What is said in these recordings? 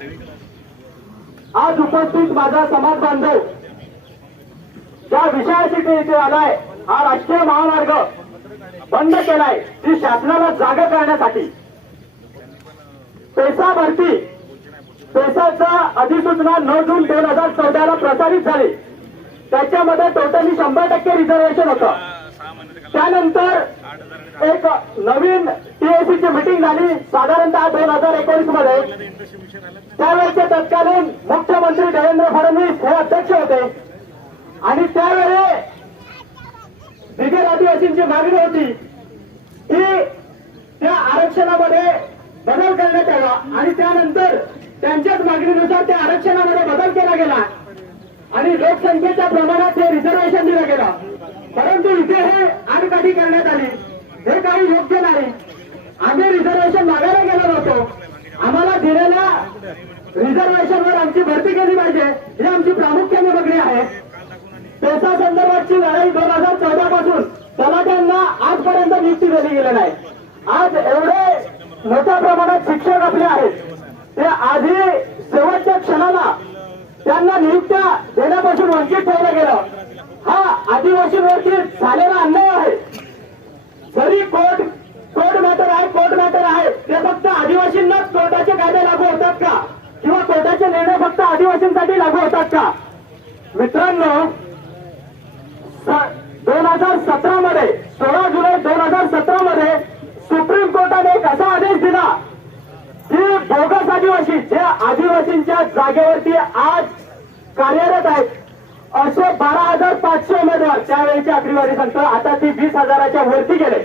आज उपस्थित माझा समाज बांधव ज्या विषयासाठी इथे आलाय हा राष्ट्रीय महामार्ग बंद केलाय ती शासनाला जागा करण्यासाठी. पेसा भरती पेसाचा अधिसूचना नऊ जून दोन हजार चौदाला प्रसारित झाली. त्याच्यामध्ये टोटली शंभर टक्के रिझर्वेशन होतं. त्यानंतर एक नवीन टीएसीची मिटिंग झाली. साधारणतः दोन हजार एकोणीसमध्ये त्यावेळेचे तत्कालीन मुख्यमंत्री देवेंद्र फडणवीस हे अध्यक्ष होते. आणि त्यावेळी बिगर आदिवासींची मागणी होती की त्या आरक्षणामध्ये बदल करण्यात यावा. आणि त्यानंतर त्यांच्याच मागणीनुसार त्या आरक्षणामध्ये बदल केला गेला. आणि लोकसंख्येच्या प्रमाणात हे रिझर्वेशन दिलं गेलं. परंतु इथे हे आडकाठी करण्यात आली. हे काही योग्य नाही. आम्ही रिझर्वेशन मागायला गेलो नव्हतो आम्हाला दिलेल्या रिझर्वेशनवर आमची भरती केली पाहिजे. ही आमची प्रामुख्याने मागणी आहे. पैसा संदर्भातची लढाई दोन हजार चौदा पासून तलाट्यांना आजपर्यंत नियुक्ती दिली गेली नाही आज एवढे मोठ्या प्रमाणात शिक्षक आपले आहेत. ते आधी शेवटच्या क्षणाला त्यांना नियुक्त्या देण्यापासून वंचित ठेवलं गेलं. आदिवासींवरती झालेला अन्याय आहे. जरी कोर्ट कोर्ट मॅटर आहे कोर्ट मॅटर आहे ते फक्त आदिवासींनाच कोर्टाचे कायदे लागू होतात का? किंवा कोर्टाचे निर्णय फक्त आदिवासींसाठी लागू होतात का? मित्रांनो दोन हजार सतरा मध्ये सोळा जुलै दोन हजार सतरा मध्ये सुप्रीम कोर्टाने एक असा आदेश दिला की बोगस आदिवासी जे आदिवासींच्या जागेवरती आज कार्यरत आहेत असे बारा हजार पाचशे उमेदवार त्यावेळेची आकडेवारी सांगतो आता ती वीस हजाराच्या वरती गेले.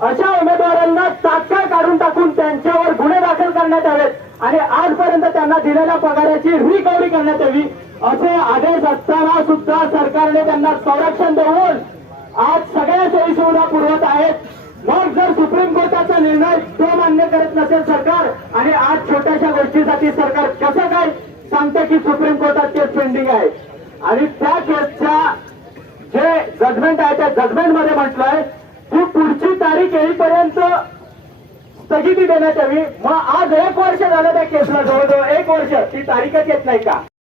अशा उमेदवारांना तात्काळ काढून टाकून त्यांच्यावर गुन्हे दाखल करण्यात यावेत आणि आजपर्यंत त्यांना दिलेल्या पगाराची रिकव्हरी करण्यात यावी असे आदेश असताना सुद्धा सरकारने त्यांना संरक्षण देऊन आज सगळ्या सोयी सुविधा पुरवत आहेत. मग जर सुप्रीम कोर्टाचा निर्णय तो मान्य करत नसेल सरकार आणि आज छोट्याशा गोष्टीसाठी सरकार कसं काय सांगतं की सुप्रीम कोर्टात केस पेंडिंग आहे? आणि त्या केसच्या जे जजमेंट आहे त्या जजमेंटमध्ये म्हटलंय की पुढची तारीख येईपर्यंत स्थगिती देण्यात यावी. मग आज एक वर्ष झालं त्या केसला जवळजवळ. एक वर्ष. ती तारीखच येत नाही का?